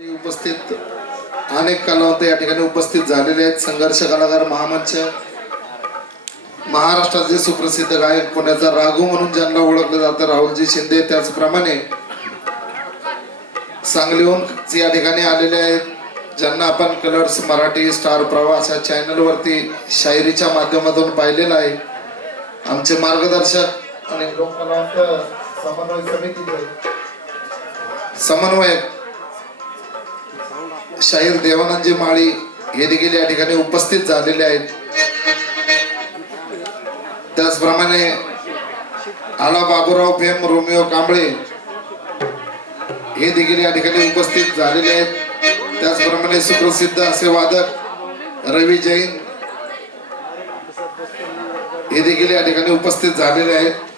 उपस्थित अनेक कलावंत या ठिकाणी उपस्थित झालेले आहेत. संघर्ष कलाकार महामंच, महाराष्ट्राचे सुप्रसिद्ध गायक, पुण्याचा राघू म्हणून ज्यांना ओळखलं जातं राहुलजी शिंदे, त्याचप्रमाणे सांगलीहून या ठिकाणी आलेले आहेत, ज्यांना आपण कलर्स मराठी, स्टार प्रवाह अशा चॅनलवरती शायरीच्या माध्यमातून पाहिलेलं आहे. आमचे मार्गदर्शक आणि लोककलावंत समन्वय समितीचे समन्वयक शाहीर देवानंदजी माळी हे देखील या ठिकाणी उपस्थित झालेले आहेत. त्याचप्रमाणे आला बाबूराव फेम रोमिओ कांबळे हे देखील या ठिकाणी उपस्थित झालेले आहेत. त्याचप्रमाणे सुप्रसिद्ध असे वादक रवी जैन हे देखील या ठिकाणी उपस्थित झालेले आहेत.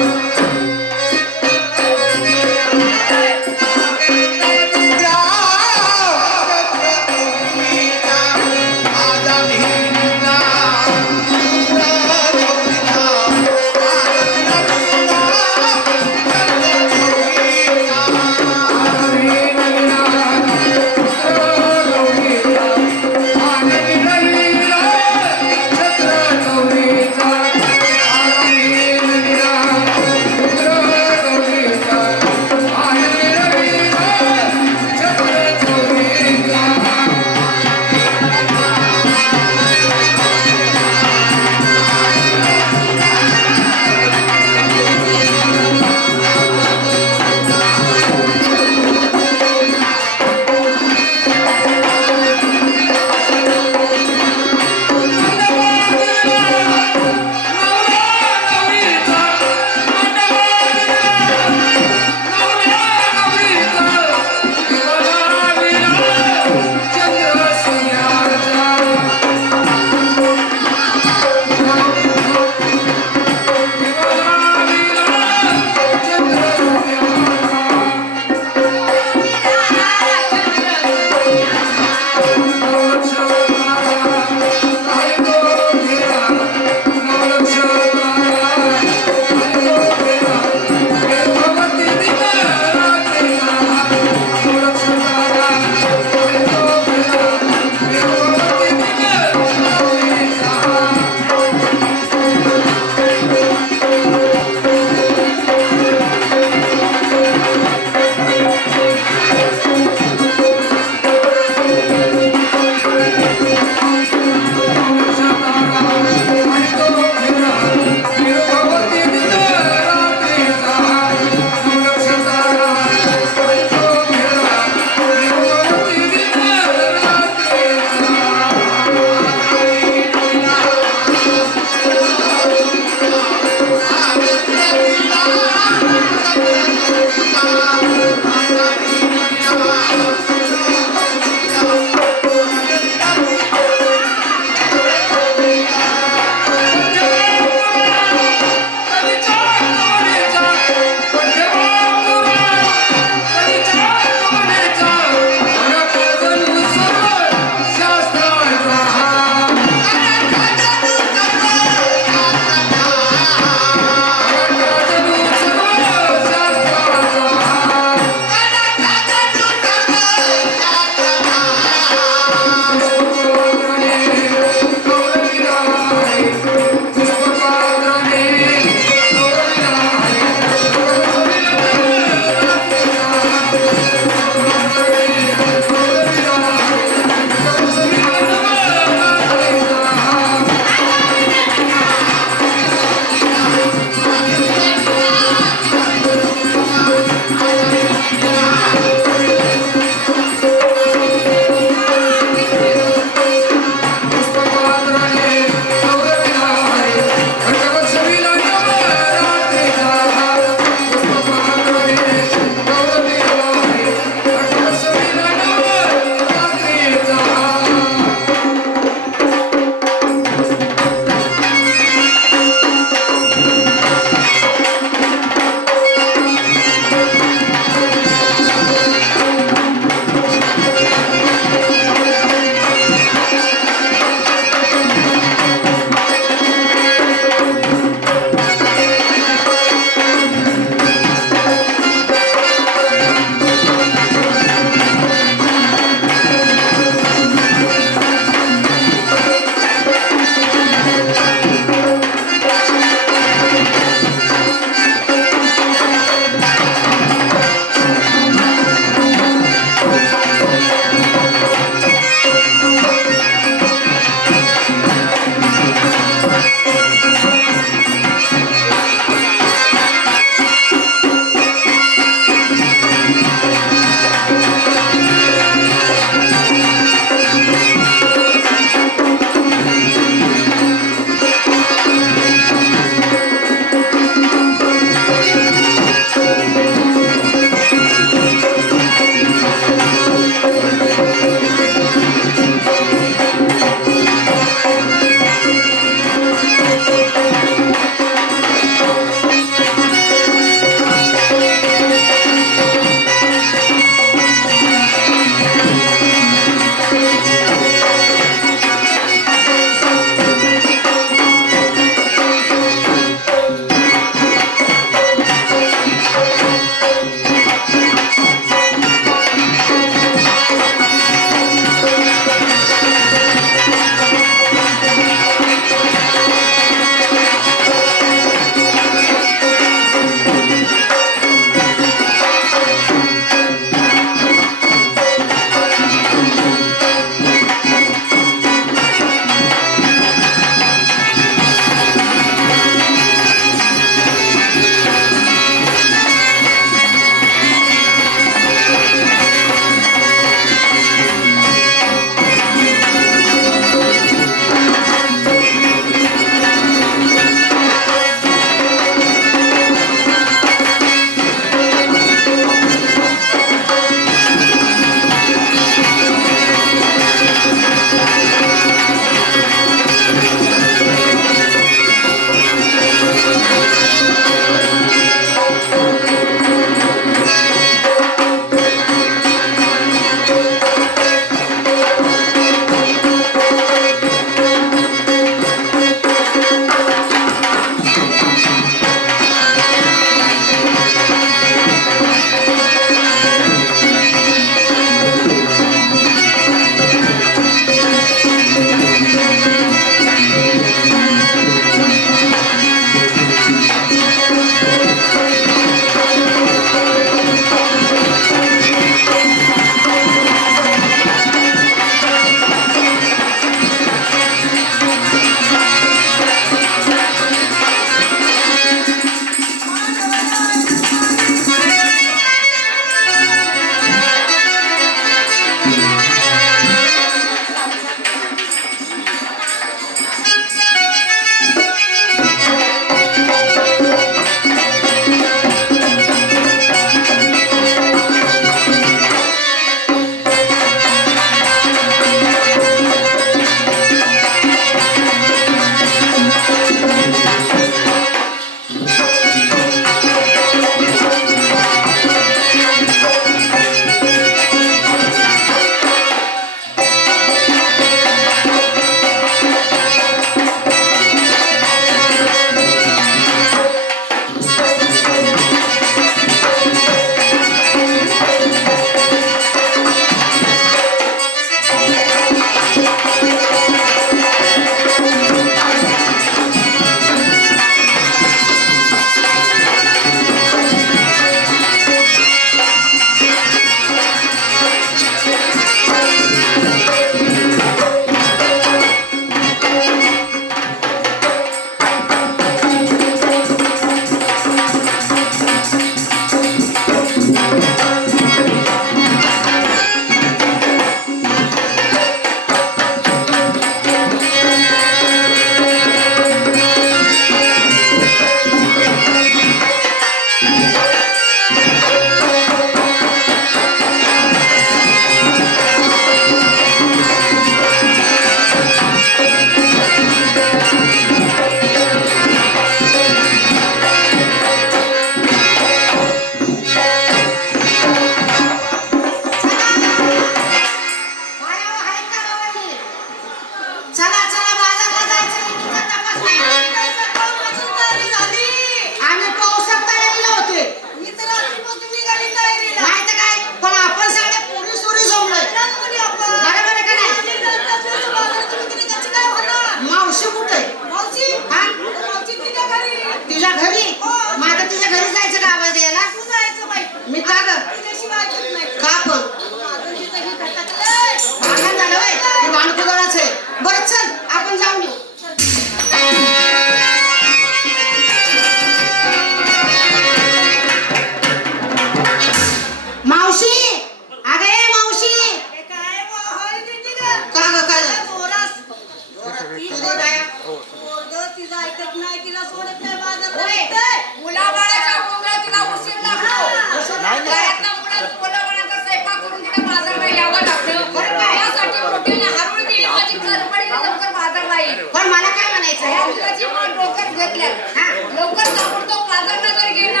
सांगितलं लवकर ताबडतोब बाजारला जर गेलं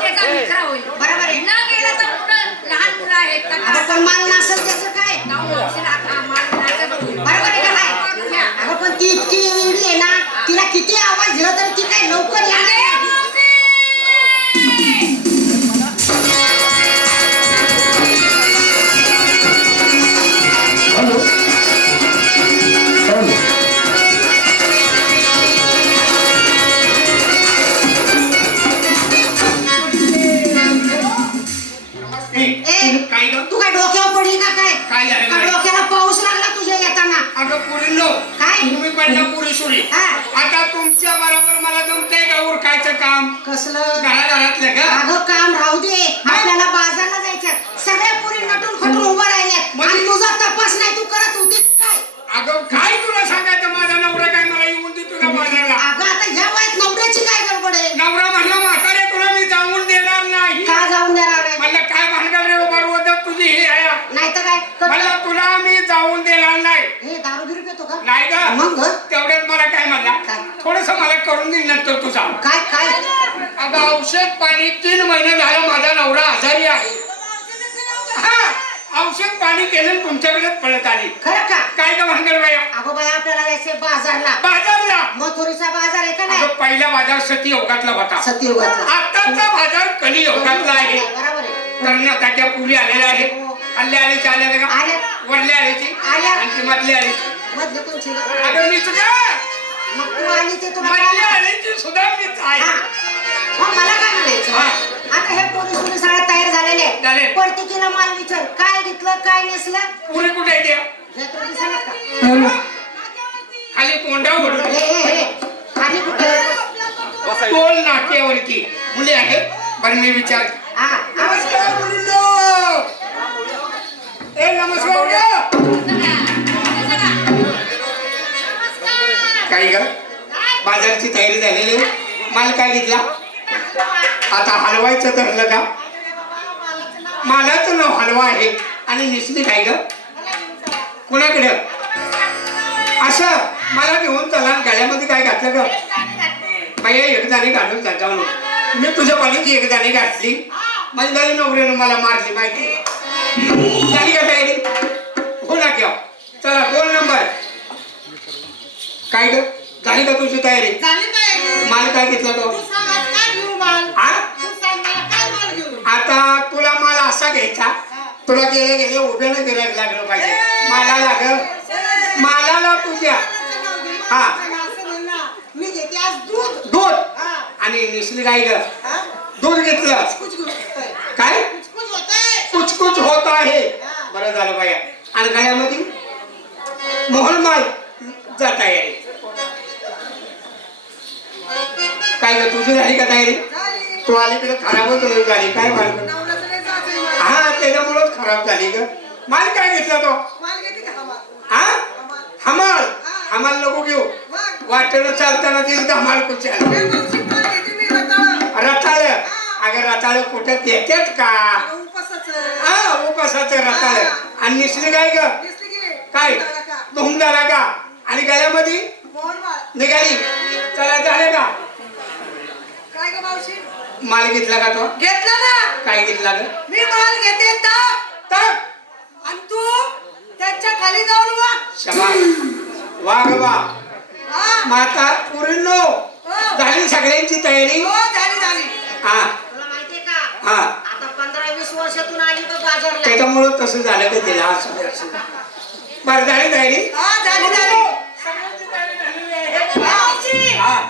त्याचा विचार होईल. बरोबर आहे ना. गेला तर मुलं लहान मुलं आहेत पण माल नसेल त्याचं काय? बरोबर आहे का काय? अगं पण ती इतकी वेडी आहे ना, तिला किती आवाज दिला तर ती काय लवकर येणार नाही. तू काय डोक्यावर पडली का काय? काय झालं? का डोक्याला पाऊस लागला तुझ्या येताना? अगं पुरीनो, काय? तुम्ही पडला पुरीसुरी. हा. आता तुमच्या बरोबर मला जमतंय का उरकायचं काम? कसलं? घराघरातलं का? अगं काम राहू दे, आपल्याला बाजारला जायचं. सगळ्या पुरी नटून खटून उभं राहिल्यात आणि तुझा तपास नाही तू करत होतीस काय? अगं काय तुला सांगायचं, माझा नवरा काय मला येऊन दे तुझ्या बाजारला. अगं आता ह्या वयात नवऱ्याची काय गडबड आहे? नवरा म्हणला म्हातारे तुला मी जाऊन देणार नाही. का जाऊन देणार नाही? म्हणलं काय भानगड रे बरोबर तुझी हे आहे. नाही तर काय? म्हणलं तुला मी जाऊन देणार नाही. हे दारू बिरू पितो का? नाही का? मग तेवढ्यात मला काय म्हणला, काय? थोडस मला करून देईल नंतर तुझा. काय काय? अगं औषध पाणी 3 महिने झालं माझा नवरा आजारी आहे. हा, औषध पाणी केलं तुमच्याकडेच पळत आली. खरं का? काय का भानगड बाया? अगो बाई आपल्याला जायचंय बाजारला. बाजारला मथुरीचा बाजार आहे का नाही? अगं पहिला बाजार सती योगातला होता. सत्ययुगातला. आताचा बाजार कली योगातला आहे. बरोबर आहे. कर्नाटकच्या पुरी आलेल्या आहेत. हो. हल्ल्या आल्याची आल्या का? आल्या. वरल्या आल्याची आल्या. आणखी मधल्या आल्याची. मधली कोणची? अगं मीच का? मग तू आली ते तुला मधल्या आल्याची सुद्धा मीच आहे. हा. मग मला काय म्हणायचं? हा. आता हे पोलीस सगळे तयार झालेले झाले. आहेत. प्रत्येकीला माल विचार काय घेतलं काय नेसलं. पुरी कुठे आहे त्या? हे तुला दिसेना का? खाली तोंडावर हे. खाली कुठं? टोल नाक्यावरती मुली आहेत. बरं मी विचार. हा. नमस्कार मुलींनो. ए नमस्कार ग. काय ग? बाजारची तयारी झालेली आहे. माल काय घेतला? आता हलवायचं ठरलं का? मालाचं नाव हलवा आहे आणि निसली काय ग? कुणाकडे? असं मला घेऊन चला. गाड्यामध्ये काय घातलं ग? बाई एकदाने घालून जाऊ नको. मी तुझ्या कॉलेजची एकदाने घातली. माझी झाली नवऱ्यानं मला मारली माहिती. झाली का तयारी? हो ना घ्या. चला 2 नंबर. काय ग? झाली का तुझी तयारी? माल काय घेतला तो? हा? आता तुला माल असा घ्यायचा, तुला गेले गेले उभ्यानं गिरायक लागलं पाहिजे. मालाला तुझ्या हा मी घेते आज दूध. दूध आणि निसली काय ग? दूध घेतलं काय? कुचकुच होत आहे. बरं झालं बाया. आणि गळ्यामध्ये मोहनमाल जाता येईल. काय ग तुझी झाली का तयारी? तू अलीकडे खराबच झाली काय माल? हा त्याच्यामुळेच खराब झाली ग. माल काय घेतला तो? हा हमाल. हमाल नको घेऊ. वाटेनं चालताना ती धमाल कुचाल रताळ. अगं रताळ कुठे देतात का? हा उपासाचं रताळ. आणि निसली काय ग? काय धुम झाला का? आणि गळ्यामध्ये निघाली. चला झाले का? माल घेतला का तो? घेतला ना. काय घेतला ग? मी माल घेते ताक आणि तू त्याच्या खाली जाऊन वाग. वाघ वा माता पुरीनो. झाली सगळ्यांची तयारी? झाली. हा तुला माहितीये का? हा आता 15-20 वर्षातून आली बघ बाजारला. त्याच्यामुळं तसं झालं का तिला? असं बरं झाली तयारी? झाली.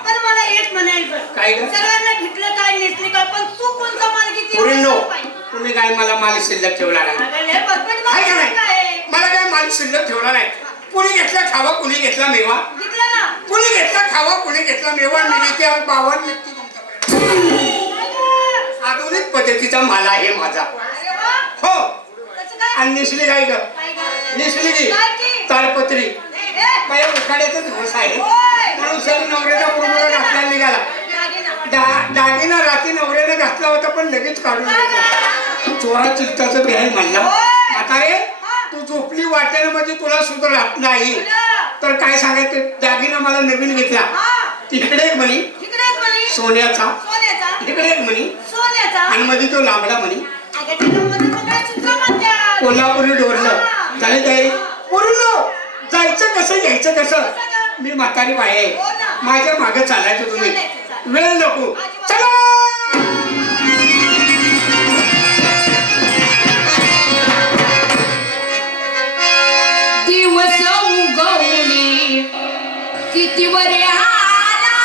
पण मला एक म्हणायचं, काय ग? सगळ्यांना घेतलं काय नेसली काय, पण तू कोणता माल घेते? पुरीनो तुम्ही काय मला माल शिल्लक ठेवला नाही? आहे का नाही? मला काय माल शिल्लक ठेवला नाही. कुणी घेतला खावा, कुणी घेतला मेवा. कुणी घेतला खावा, कुणी घेतला मेवा. मी 52 व्यक्ती तुमच्याकडे. आधुनिक पद्धतीचा माल आहे माझा. हो. आणि निसली काय ग? निसली की ताडपत्री. माझ्या उखाड्याचा दिवस आहे म्हणून सगळी नवऱ्याचा पूर्ण घातला निघाला. दागिना रात्री नवऱ्याने घातला होता पण लगेच काढून घेतला. चोरा चित्ताचं बिहाय म्हणला. म्हातारे तू झोपली वाटेनं म्हणजे तुला सुद्धा राहत नाही तर काय सांगायचं? दागिना मला नवीन घेतला तिकडे एक म्हणी तिकडे एक म्हणी सोन्याचा, सोन्याचा, तिकडे एक म्हणी सोन्याचा. आणि मध्ये तो लांबडा म्हणी अगं त्याला मध्ये मंगळसूत्र म्हणतात. कोल्हापुरी डोरलं झाले ताई. पूर्ण जायचं कसं यायचं कसं. मी म्हातारी बाई आहे, हो ना. माझ्या मागे चालायचं तुम्ही, चालायचं. वेळ नको. चला दिवस उगवणे किती वरे आला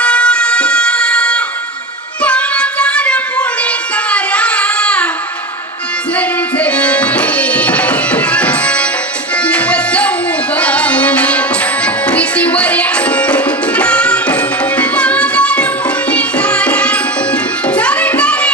पाजार पुढे सारा झर झर दिवस उगवणे किती वरे आला पाजार पुढे सारा झर झर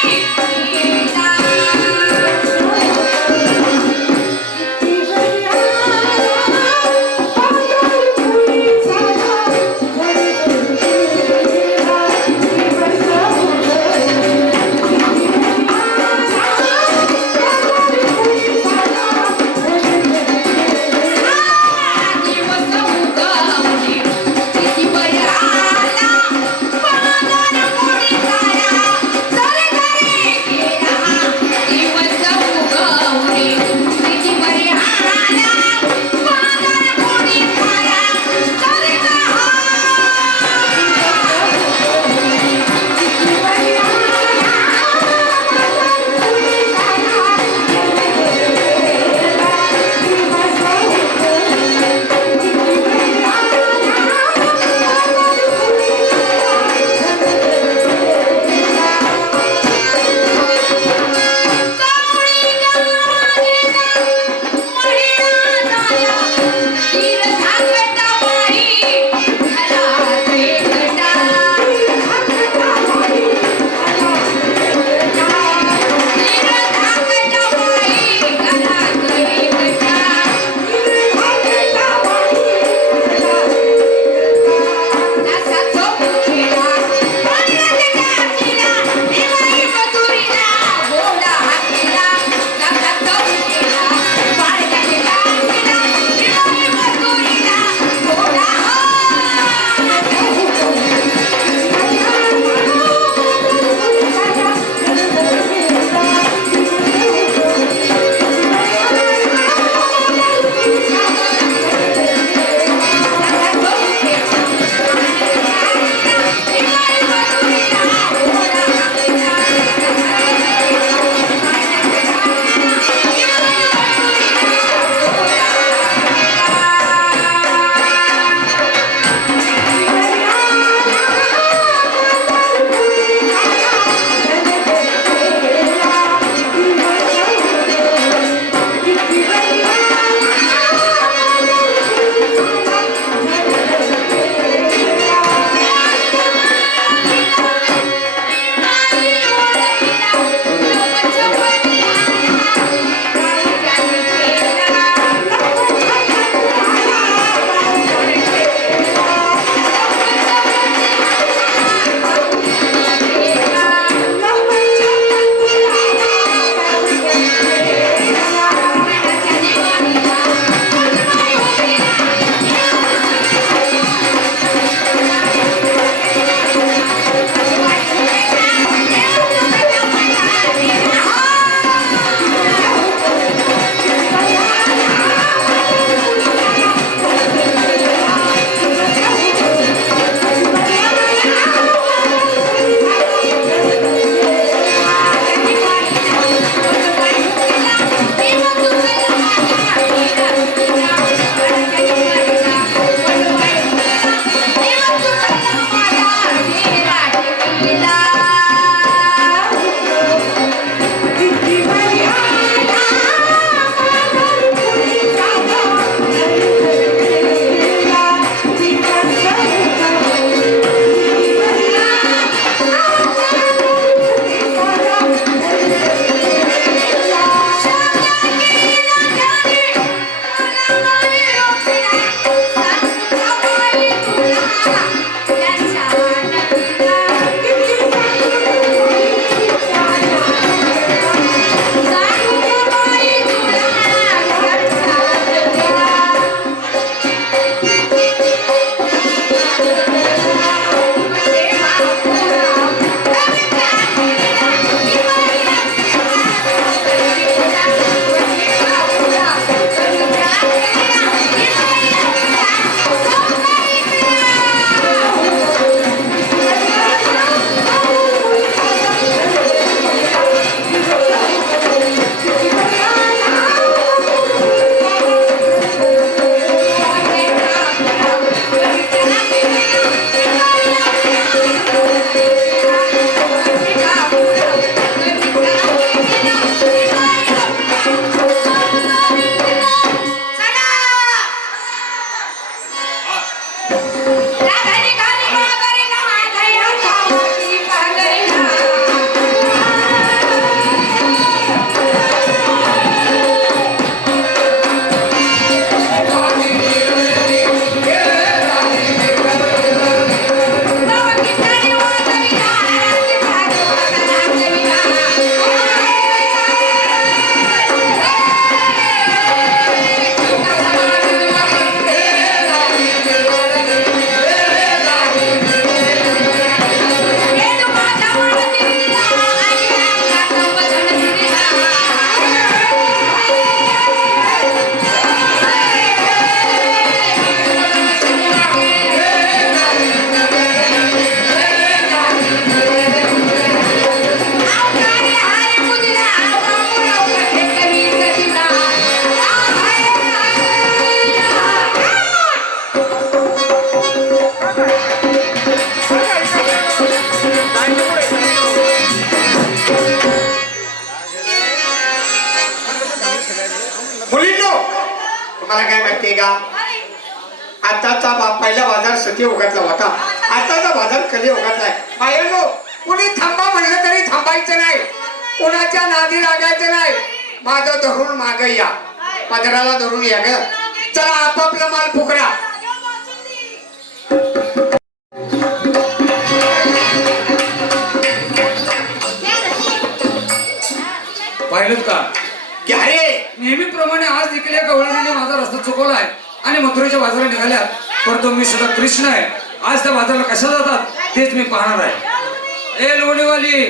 माहितीये का आताचा पहिला बाजार सती उघडला होता आताचा बाजार कधी उघडलाय बायांनो कुणी थांबा म्हणलं तरी थांबायचं नाही कोणाच्या नादी लागायचं नाही माझं धरून माग या पदराला धरून या ग चला आपापला माल फुकरा पाहिलं का घ्या रे नेहमीप्रमाणे आज देखील या गवळणीने माझा रस्ता चुकवलाय आणि मथुरेच्या बाजारात निघाल्यात परंतु मी सुद्धा कृष्ण आहे आज त्या बाजाराला कशा जातात तेच मी पाहणार आहे ए लोणीवाली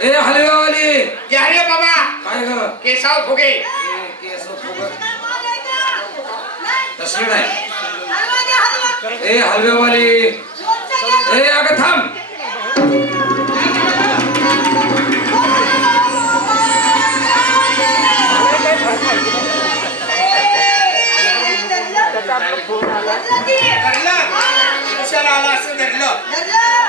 ए हलव्यावाली घ्या रे बाबा काय ग केसाव फुगे तसलं नाही ए हलव्यावाली ए अगं थांब कशाला आला असं धरलं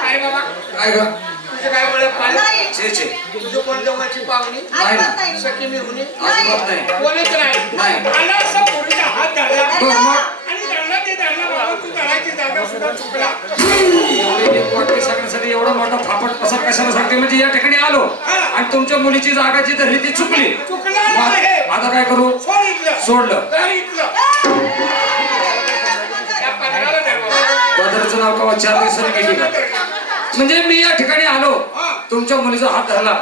काय बाबा काय ग तुझं काय ओळख पाहिलं छे छे तुझं कोण जवळची पाहुणी नाही सखी मिळून अजिबात नाही कोणीच नाही आला असा पोरीचा हात धरला बरं, मग? आणि धरला ते धरला बाबा तू धरायची जागा सुद्धा चुकला एवढे एक वाक्य सांगण्यासाठी एवढा मोठा फापट पसार कशाला सांगते म्हणजे या ठिकाणी आलो आणि तुमच्या मुलीची जागा जी धरली ती चुकली चुकला मग आहे आता काय करू सोडितलं सोडलं धरितलं त्या पदराला धर बाबा. बदरचं नाव का 4 दिवसांनी गेली का म्हणजे मी या ठिकाणी आलो तुमच्या मुलीचा हात धरला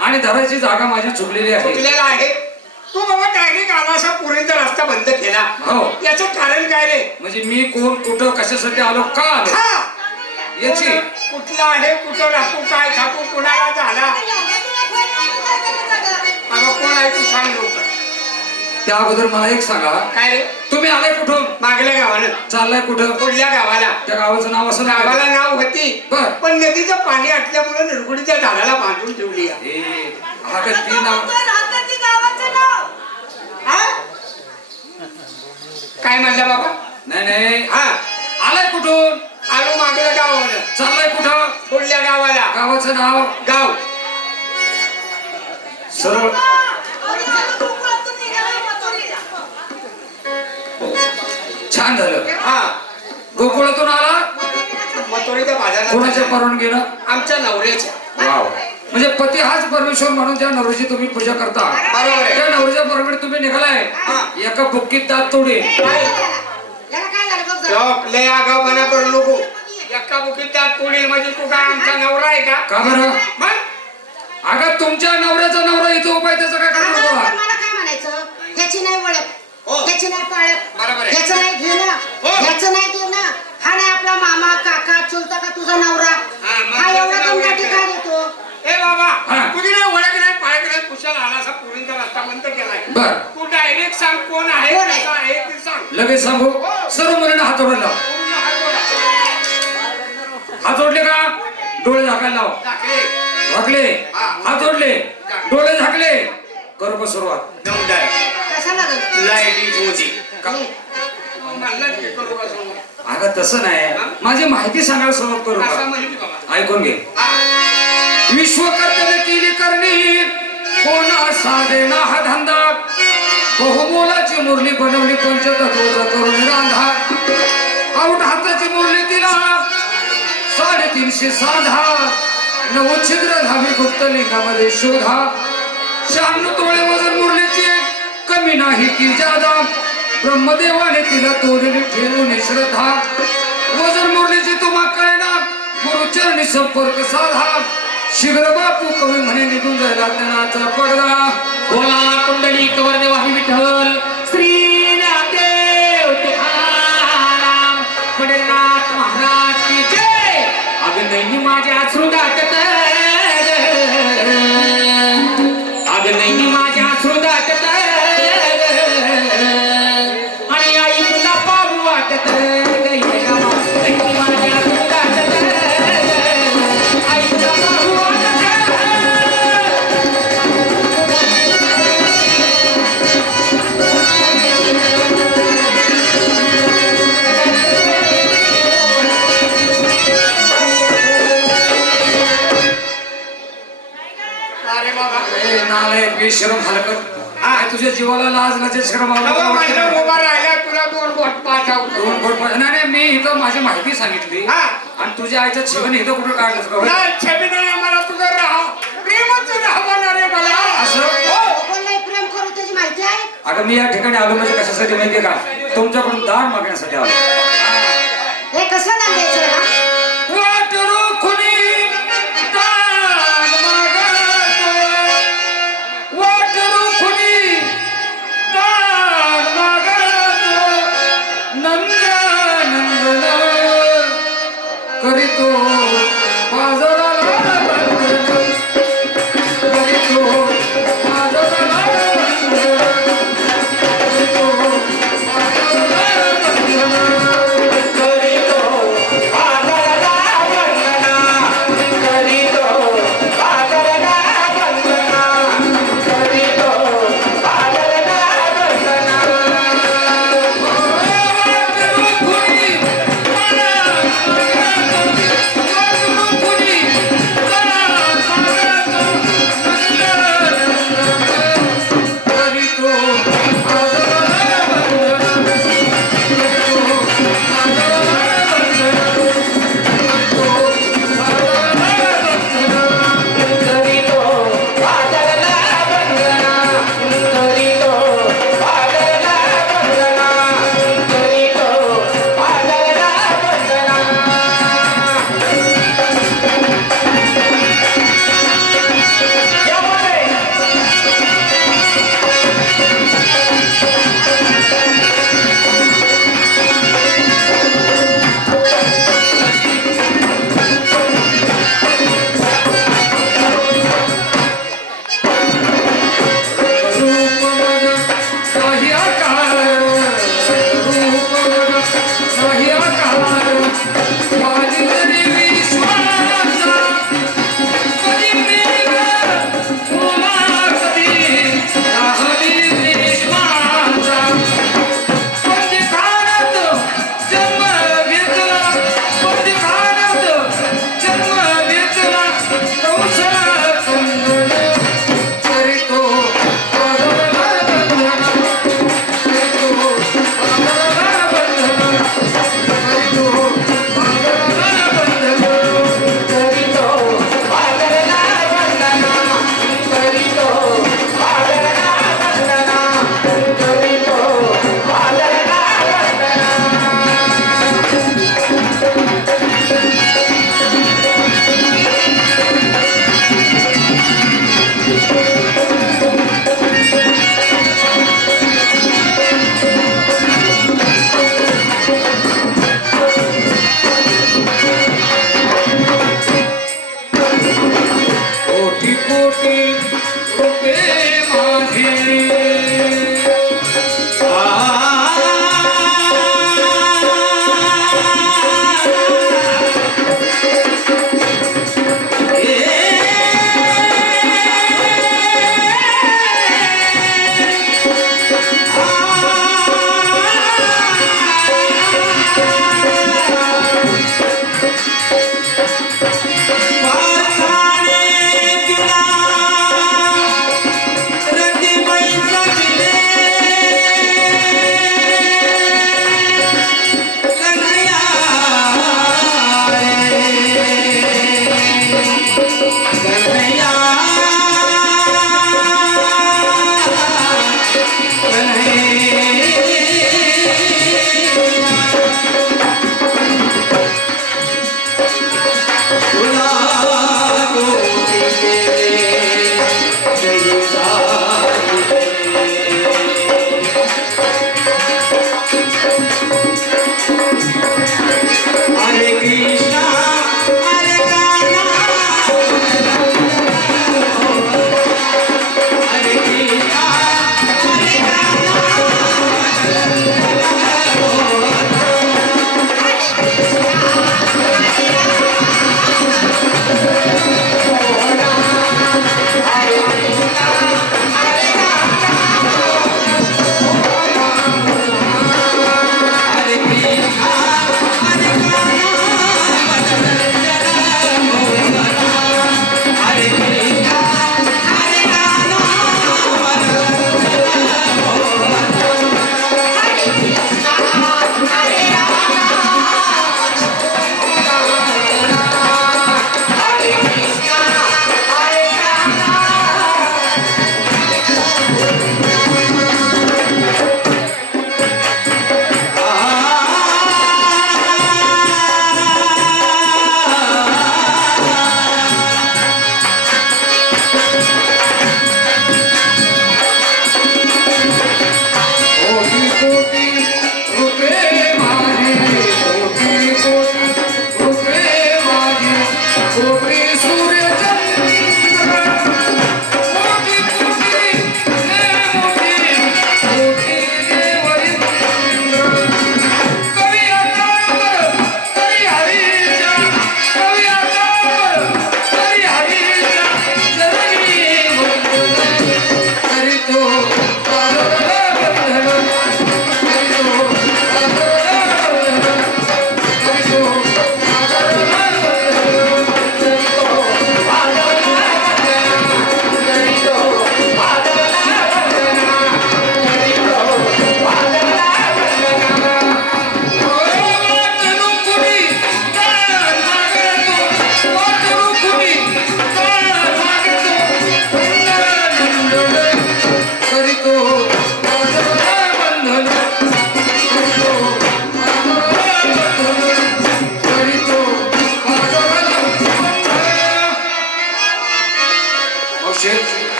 आणि धरायची जागा माझी चुकलेली आहे चुकलेला आहे तू बाबा डायरेक्ट आला असा पुरीचा रस्ता बंद केला हो याचं कारण काय रे म्हणजे मी कोण कुठं कशासाठी आलो का आलो हा याची कुठला आहे कुठं राखू काय खाकू कुणाला झाला बाबा कोण आहे तू सांग लवकर त्या अगोदर मला एक सांगा काय रे तुम्ही आलाय कुठून मागल्या गावानं चाललाय कुठं कुठल्या गावाला त्या गावाचं नाव असं नाव गावाला नाव होती बर पण नदीचं पाणी आटल्यामुळे निरगुडीच्या झाडाला बांधून ठेवली आहे. ती नाव हा? काय म्हणला बाबा नाही हा आलाय कुठून आलो मागल्या गावानं चाललाय कुठं कुठल्या गावाला गावाचं नाव गाव सरळ छान झालं हा गोकुळातून आला मथुरेच्या बाजारात कोणाच्या परवानगीनं आमच्या नवऱ्याच्या वाव म्हणजे पती हाच परमेश्वर म्हणून ज्या नवरीची तुम्ही पूजा करता बरोबर आहे. त्या नवरीच्या परवानगी तुम्ही निघालाय एका बुक्कीत दात तोडे लय आगावपणा करू नको एका बुकीत त्यात पुढील म्हणजे तू काय आमचा नवरा आहे का का बरं मग अगं तुमच्या नवऱ्याचा नवरा इथं उपाय त्याचं काय करणार पण बाबा? मला काय म्हणायचं ह्याची नाही हो. ओळख ह्याची नाही पाळख बरोबर आहे. ह्याचं नाही घेणं हो. ह्याचं नाही देणं हा नाही आपला मामा काका चुलता का तुझा नवरा मग हा एवढा त्याचं तुमच्या नाव ठिकाणी येतो ए बाबा हा. तुझी नाही ओळख नाही पाळख नाही कुशाला आला असा पुरींचा रस्ता बंद केलाय बर तू डायरेक्ट सांग कोण आहे कोण आहे? कसा आहे ते सांग लगेच सांगू सर्व मुलींना हात जोडायला लाव. पूर्ण हात जोडा. हात जोडले का डोळे झाकायला लाव टाकले. झाकले हा. हात जोडले डोळे झाकले करू का सुरुवात दमदार. कशाला ग? लाईटीच होती. का? म्हणलं की करू का सुरुवात? अगं तसं नाही माझी माहिती सांगायला सुरुवात करू असं का म्हणली बाबा. ऐकून घे हा. विश्वकर्त्याने केली करणी कोणा साधेना हा धंदा बहुमोलाची मुरली बनवली पंचतत्वाचा करून रांधा आऊट हाताची मुरली तिला 350 साधा 9 छिद्र धावी गुप्त लिंगामध्ये शोधा 96 तोळे वजन मुरलीची कमी नाही की जादा ब्रह्मदेवाने तिला तोडली ठेवून श्रद्धा वजन मुरलीची तुम्हा कळना गुरुचरणी संपर्क साधा शीघ्र बापू कवी म्हणे निघून जायला ज्ञानाचा पडदा बोला कुंडली कवरदेव हरी विठ्ठल श्री नामदेव तुकाराम पंढरीनाथ महाराज की जय अगं नाही माझ्या श्रुदाटत अगं नाही माझ्या श्रुदाटत आणि आई तुला पाहू वाटत नाही माझ्या श्रुदाटत आई तुला पाहू वाटत अरे बाबा नालायक बेशरम हलकत तुझ्या जीवाला लाज लाजेल शरम नवं माझं उभा राहिला तुला 2 गोट पाठवतो. दोन गोड पाहिजे. नाही नाही, मी इथं माझी माहिती सांगितली हा. आणि तुझ्या आईच्या जीवन इथं कुठं काढलं का? नाही छबी नाही मला तुझं प्रेमच राहणार आहे मला. असं कोण नाही प्रेम करू त्याची माहिती आहे. अगं मी या ठिकाणी आलो म्हणजे कशासाठी माहितीये का? तुमच्याकडून दान मागण्यासाठी आलो. हे कसलं दान द्यायचं ना? वाट रोखुनी दान मागतो, वाट रोखुनी दान मागतो, नंदनंदन करीतो बाजाराला बंधन, करीतो बाजाराला बंधन, करीतो बाजाराला बंधन.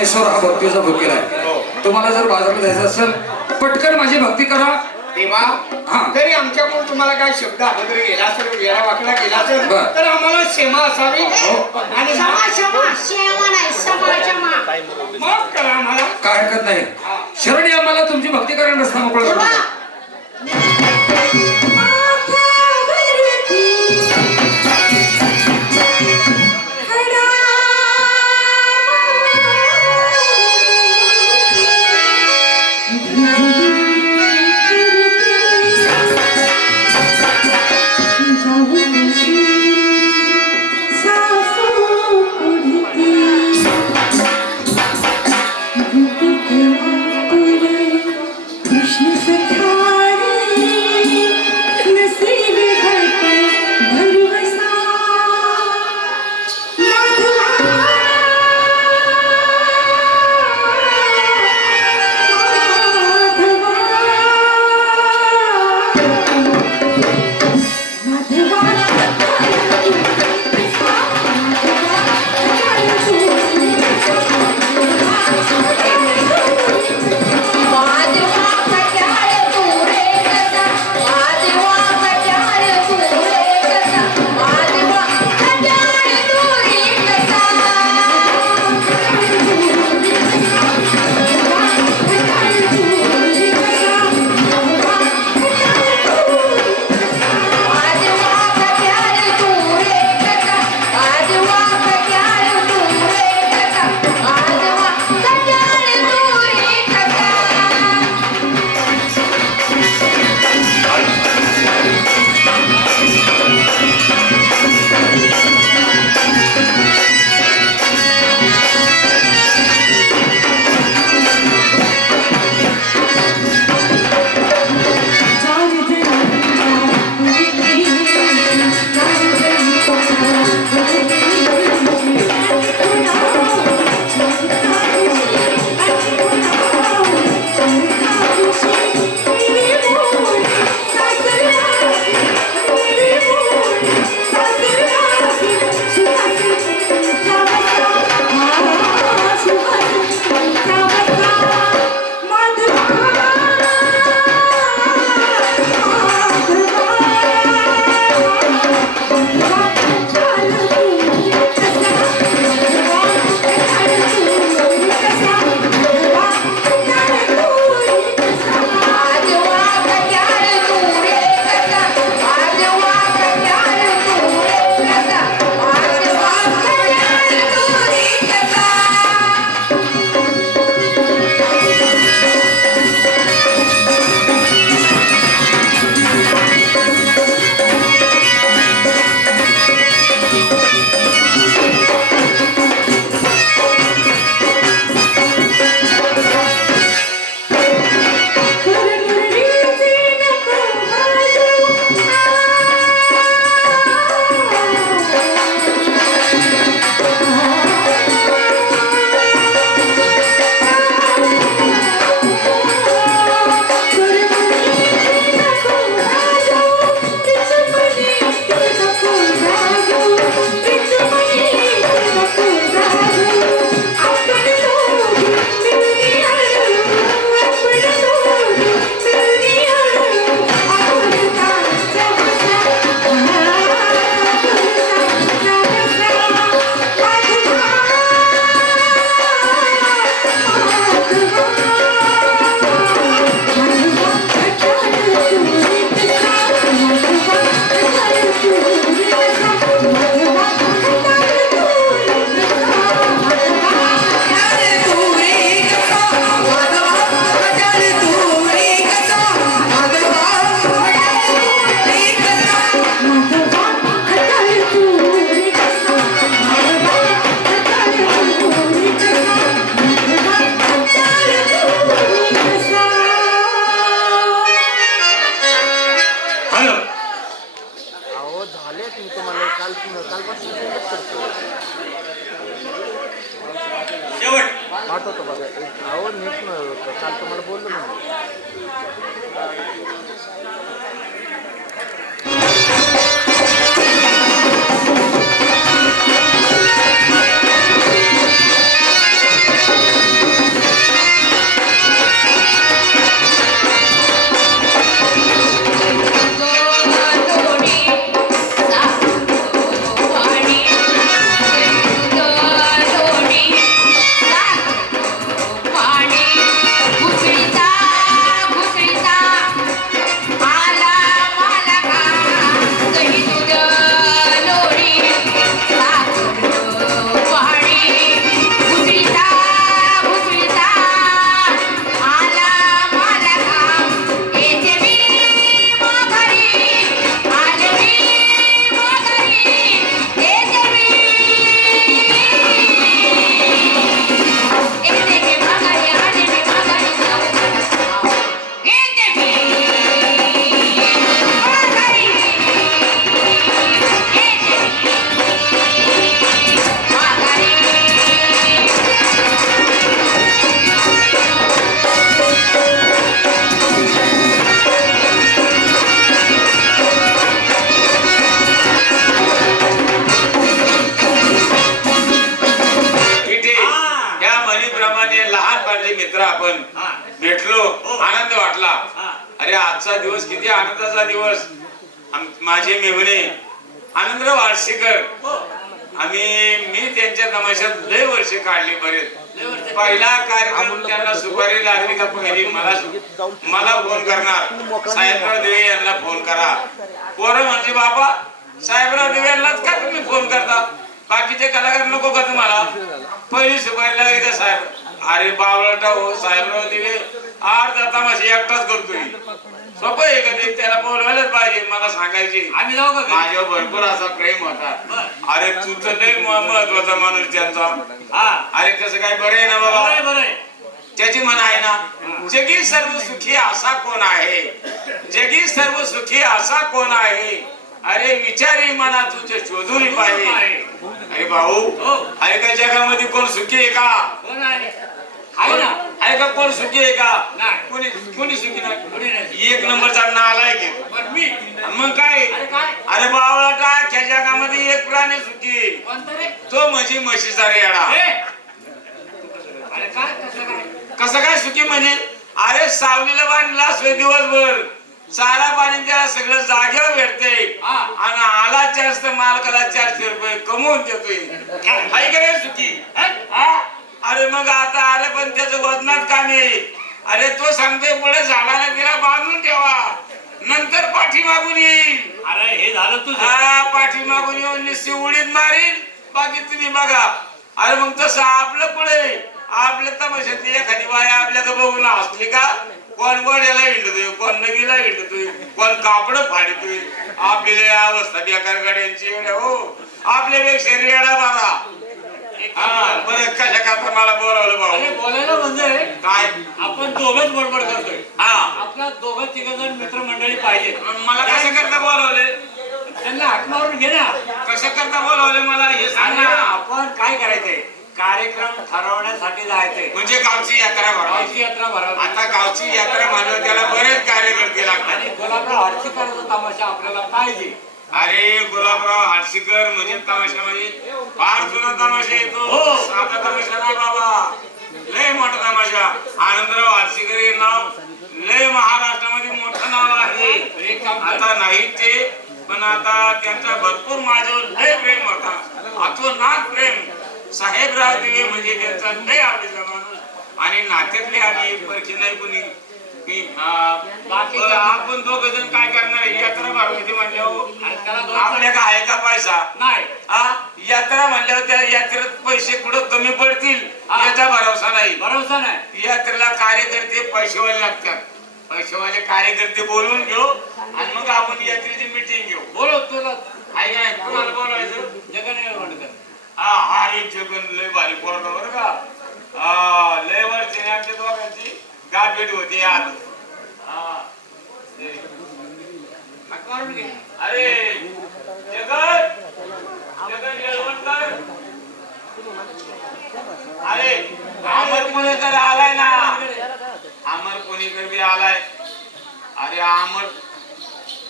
परमेश्वर हा भक्तीचा फकीर आहे. तुम्हाला जर बाजारात जायचं असेल पटकन माझी भक्ती करा. देवा हा. तरी आमच्याकडून तुम्हाला काय शब्द अगोदर गेला असेल वेळा वाकडा गेला असेल बर. तर आम्हाला क्षमा असावी आणि क्षमा क्षमा क्षमा नाही क्षमा क्षमा माफ करा आम्हाला. काय हरकत नाही. शरणी आम्हाला तुमची भक्ती करायला रस्ता मोकळा करून द्या. कृष्ण सखारे नसीब घडते भरवसा पाठवतो बघा अहो नीट काल तुम्हाला बोललो ना भेटलो आनंद वाटला. अरे आजचा दिवस किती आनंदाचा दिवस. माझे मेहुणे आनंदराव आळशीकर मी त्यांच्या तमाशात लय वर्ष काढली बरेच. पहिला कार्यक्रम त्यांना सुपारी लागली का पहिली मला फोन करणार साहेबराव दिवे यांना फोन करा. पोरं म्हणजे बाबा साहेबराव दिवे यांनाच का तुम्ही फोन करता बाकीचे कलाकार नको का तुम्हाला. पहिली सुपारी लागली का साहेब अरे बावळटा हो साहेबराव दिवे अर्धा तमाशा एकटाच करतोय. सोपं आहे का ते त्याला बोलवायलाच पाहिजे. मला सांगायचे आम्ही जाऊ का माझ्यावर भरपूर असा प्रेम होता. अरे तुझं लय महत्वाचा माणूस त्यांचा. अरे कसं काय बरं आहे ना बाबा. बरं आहे त्याची म्हण आहे ना जगी सर्व सुखी असा कोण आहे. जगी सर्व सुखी असा कोण आहे. अरे विचारी मना तुझे शोधून पाहिजे. अरे भाऊ आहे का जगामध्ये कोण सुखी आहे का. कोण आहे का कोण सुखी आहे का. कोणी सुखी नाही. एक नंबरचा नालायक आहे. मग काय अरे बावळाटा त्या जगामध्ये एक प्राणी सुखी तो म्हणजे म्हशीचा रेडा. कसं काय सुखी म्हणजे अरे सावलीला बांधला असतो दिवसभर चारा पाणी त्याला सगळं जागेवर भेटते आणि आला जास्त मालकाला 400 रुपये कमवून देतोय. हाय का रे सुखी. अरे मग आता अरे पण त्याचं वजनात काम आहे. अरे तो सांगतोय पुढे झाडाला तिला बांधून ठेवा नंतर पाठीमागून येईल. अरे हे झालं तुझं पाठीमागून येऊन निश्चित उडीत मारील बाकी तुम्ही बघा. अरे मग तसं आपलं पुढे आपल्या तमाशातली एखादी बाई आपल्याला बघून हसली का कोण वड्याला हिंडतोय कोण नदीला हिंडतोय कोण कापड फाडतोय. आपल्याला अवस्था बेकार गाड्यांची हो आपल्यापेक्षा रेडा बारा. बरं कशा करता मला बोलावलं भाऊ. बोलायला म्हणजे काय आपण दोघच बडबड करतोय. आपल्या दोघं तिघ जण मित्रमंडळी पाहिजे. मला कसं करता बोलावले. त्यांना हाक मारून घे ना. कसं करता बोलावले मला हे सांग ना. आपण काय करायचंय कार्यक्रम ठरवण्यासाठी जायचंय म्हणजे गावची यात्रा भरावी. गावची यात्रा भरावी. आता गावची यात्रा म्हणल्यावर त्याला बरेच कार्यकर्ते लागतात. आणि गुलाबराव हर्षिकरांचा तमाशा आपल्याला पाहिजे. अरे गुलाबराव हर्षिकर म्हणजे तमाशा म्हणजे फार जुना तमाशा येतो. साधा तमाशा नाही बाबा लय मोठा तमाशा. आनंदराव हर्षिकर हे नाव लय महाराष्ट्रामध्ये मोठं नाव आहे. आता नाही ते पण आता त्यांचा भरपूर माझ्यावर लय प्रेम होता. अतोनात प्रेम. साहेबराव दिवे म्हणजे त्यांचा लय आवडीचा माणूस आणि नात्यातले आम्ही परखी नाही कोणी. आपण दोघ जण काय करणार यात्रा भरवायची म्हणल्यावर आपल्या का आहे का पैसा नाही. यात्रा म्हणल्यावर त्या यात्रेत पैसे कुठं कमी पडतील याचा भरोसा नाही. यात्रेला कार्यकर्ते पैसेवाले लागतात. पैसेवाले कार्यकर्ते बोलवून घेऊ आणि मग आपण यात्रेची मिटिंग घेऊ. बोलव तुला आहे कोणाला बोलवायचं. जगन अरे जगन लय भारी पोरगा बरं का. लय वर्षी आमच्या दोघांची गाठ भेट होती आज. अरे जगन येळवणकर अरे अमर पुणेकर आलाय ना. अमर पुणेकर बी आलाय. अरे अमर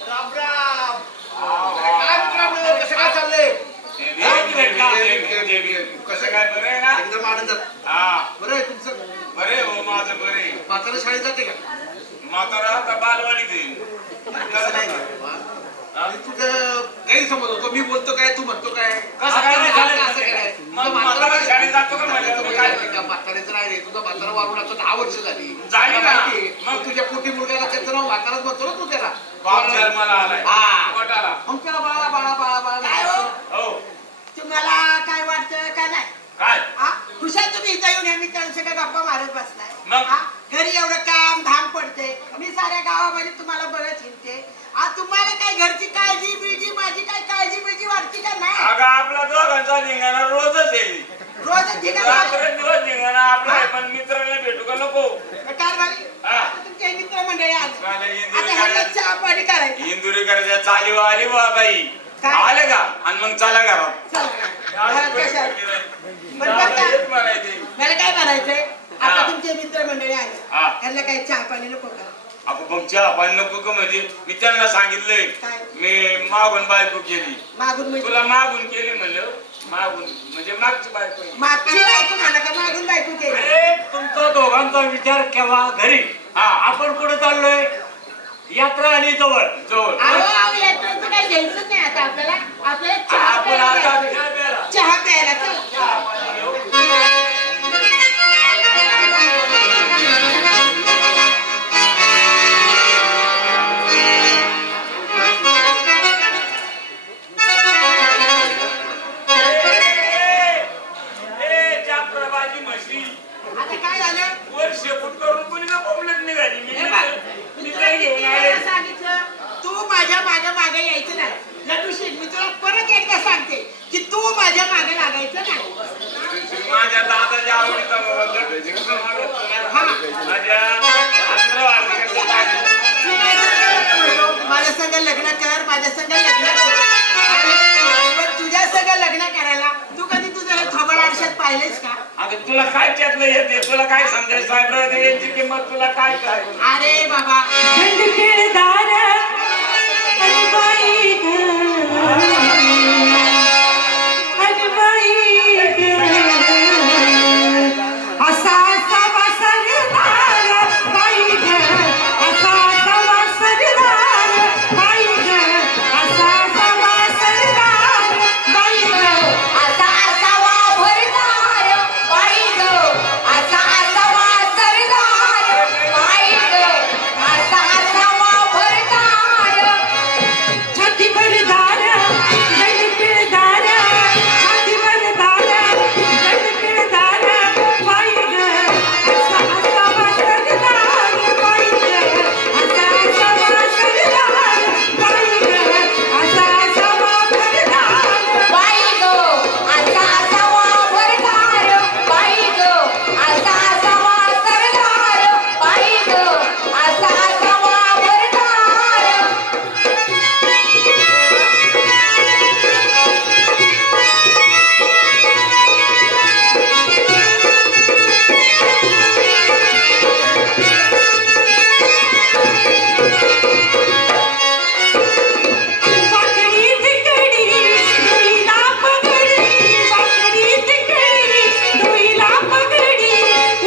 राम राम. कसं काय चाललंय. कसं काय बरं आहे ना. एकदम आनंद. बरं आहे तुमचं. बरे हो माझं बरे. म्हातारा शाळेत जाते का. म्हातारा आता बालवाडी देईल. तुझं गैरसमज होतो. मी बोलतो काय तू म्हणतो काय. कसं काय म्हातारा शाळेत जातो का म्हणजे म्हाताऱ्याचं नाही रे. तुझा म्हातारा वारून आता 10 वर्ष झाली झाली. मग तुझ्या पोटी मुलग्याला त्याचं नाव म्हाताराच म्हणतो ना तू त्याला. जन्माला आलाय मग त्याला बाळा बाळा बाळा बाळा. तुम्हाला काय वाटतं का नाही काय खुशाल तुम्ही इथं येऊन मी त्यांना सगळं गप्पा मारत बसलाय. मग? घरी एवढं काम धाम पडते. मी साऱ्या गावामध्ये तुम्हाला बरंच हिंडते. तुम्हाला काय घरची काळजी बिळजी माझी काय काळजी बिळजी वाटते का नाही. अगं आपला दोघांचा धिंगाणा रोजच येईल. रोज दिवस धिंगाणा आपला. पण मित्राला भेटू का नको. कारभारी तुमचे मित्र मंडळी आले चहा पाणी करायचं. इंदुरी करायच्या चाली आली बा बाई आले का आणि मग चला घरात. मला काय करायचंय आता तुमचे मित्र मंडळी आले त्यांना काही चहा पाणी नको का. मग चहा पाणी नको का म्हणजे मी त्यांना सांगितलंय. मी मागून बायको केली मागून तुला मागून केली म्हणलं मागून म्हणजे मागची बायको आहे. मागची बायको म्हणा का मागून बायको केली अरे तुमचा दोघांचा विचार केव्हा घरी आपण कुठे चाललोय यात्रा आणि जवळ जवळ अहो यात्राचं काही घ्यायचं नाही आता आपल्याला चहा आपण प्यायला आता जायचं. चहा प्यायला चल. त्या प्रभाजी म्हशी आता काय झालं वर शेपूट करून कोणी ना बोंबलत निघाली मी हे बघ, मी तुला काय किती घेऊन वेळा आले सांगितलं तू माझ्या मागे यायचं नाही लड्डू शेठ मी तुला परत एकदा सांगते की तू माझ्या मागे लागायचं नाही माझ्या दादाच्या आवडीचा माझ्या 15 वर्षाचा माझ्या संग लग्न कर माझ्या संग लग्न कर पण तुझ्या संग लग्न करायला तू कधी तुझं हे थोबड आरशात पाहिलेस का अगं तुला काय त्यातलं येते तुला काय समजायचं साहेबराव यांची किंमत तुला काय काय अरे बाबा खंडकेदार अनबाई ग अनबाई ग असा सवा सरदार बाई ग असा सवा सरदार बाई ग असा सवा सरदार बाई ग असा असावा भरदार बाई ग असा असावा सरदार बाई ग असा असावा भरदार छातीवर दार गंडपिळ दार छातीवर दार गंडपिळ दार बाई ग असा असावा सरदार बाई ग असा असावा सरदार बाई ग असा असावा सरदार बाई ग असा असावा भरदार बाई ग असा असावा सरदार बाई ग असा असावा भरदार वाकडी तिकडी डोईला पगडी वाकडी तिकडी डोईला पगडी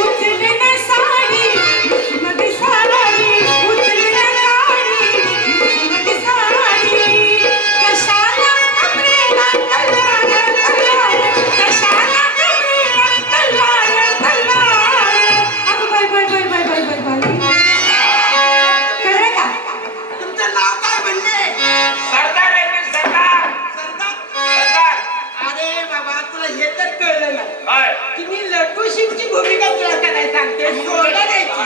उचलून साडी मुठीमध्ये साडी उचलून काडी मुठीमध्ये साडी कशाला कमरेला तलवार तलवार कशाला कमरेला तलवार तलवार अगं bye bye bye bye bye bye bye कळलं का तुमचं नाव काय म्हणले सरदार आहे मी सरदार सरदार सरदार अरे बाबा तुला हे तर कळलं नाही होय की मी लड्डू सिंगची भूमिका तुला काय सांगते सोडलं द्यायची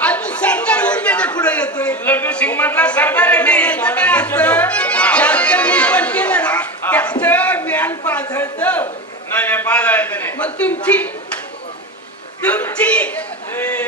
आणि तू सरदार होऊन माझ्या पुढे येतोय लड्डू सिंग मधला सरदार आहे मी याचं काय असतं जास्त मी पण केलं ना त्याचं ज्ञान पाझळतं नाही नाही पाजायचं नाही मग तुमची ए,